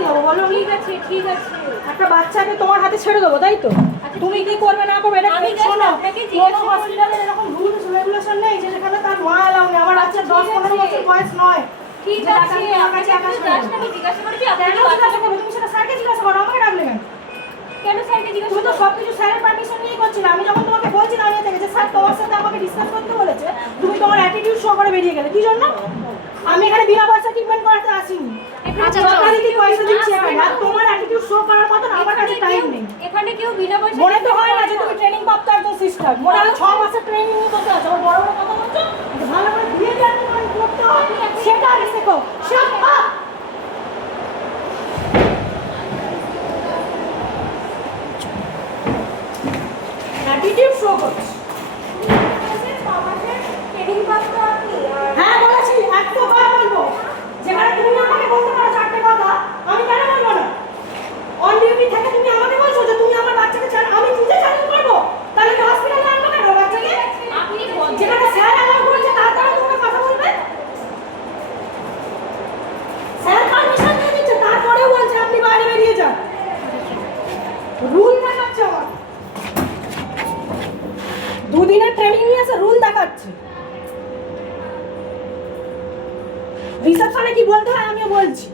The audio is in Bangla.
দিতে যাবো বলো? ঠিক আছে ঠিক আছে। একটা বাচ্চাকে তোমার হাতে ছেড়ে দেবো, তাই তো? তুমি কি করবে না করবে এটা আমি শোনো। আপনাকে কোনো জিজ্ঞাসা হসপিটালে এরকম রুলস রেগুলেশন নেই যে যেখানে তার মা এলাও নেই। আমার বাচ্চা 10-15 বছর বয়স নয়। ঠিক যে আছে, টাকা আপনাকে টাকা একটু ছেড়ে জাস্ট দেবো। আমি জিজ্ঞাসা করেছি কেন আপনাকে জিজ্ঞাসা করবে? তুমি সেটা স্যারকে জিজ্ঞাসা করো, আমাকে ডাকলে কেন? কেন স্যারকে জিজ্ঞাসা তুমি তো করবো? সবকিছু স্যারের পারমিশন নিয়ে করছিলে। আমি যখন তোমাকে বলছি দাঁড়িয়ে থেকে যে স্যার তোমার সাথে আমাকে ডিসকাস করতে বলেছে, তুমি তোমার অ্যাটিটিউড শো করে বেরিয়ে গেলে। কি জন্য? আমি এখানে বিনা পয়সা ট্রিটমেন্ট করাতে আসিনি। আচ্ছা, যথারীতি পয়সা দিচ্ছি এখানে। আর তোমার অ্যাটিটিউড শো করার মতো আমার কাছে টাইম নেই। এখানে কেউ বিনা পয়সা মনে তো হয় না যে তুমি ট্রেনিং প্রাপ্ত একজন সিস্টার। মনে হয় 6 মাসের ট্রেনিং নিয়ে বসে আছো। আমার বড় বড় কথা বলছো, ভালো করে বিহেভিয়ার করতে হয় সেটা আগে শেখো। Shut up. অ্যাটিটিউড শো করছো। হ্যাঁ বলেছি, 100 বার বলবো। যেখানে তুমি আমাকে বলতে পারো 4টে কথা, আমি কেন বলবো না? অন ডিউটি থেকে তুমি আমাকে বলছো যে তুমি আমার বাচ্চাকে আমি নিজে চ্যালেঞ্জ করবো, তাহলে কি হসপিটালে আনবো কেন বাচ্চাকে? আপনি যেখানে স্যার অ্যালাউ করেছে তারপরে তোমরা কথা বলবে? স্যার পারমিশন দিয়ে দিচ্ছে, তারপরেও বলছে আপনি বাইরে বেরিয়ে যান। রুল দেখাচ্ছে আমার। দুদিনের ট্রেনিং নিয়ে এসে রুল দেখাচ্ছে। রিসেপশনে কি বলতে হয় আমিও বলছি।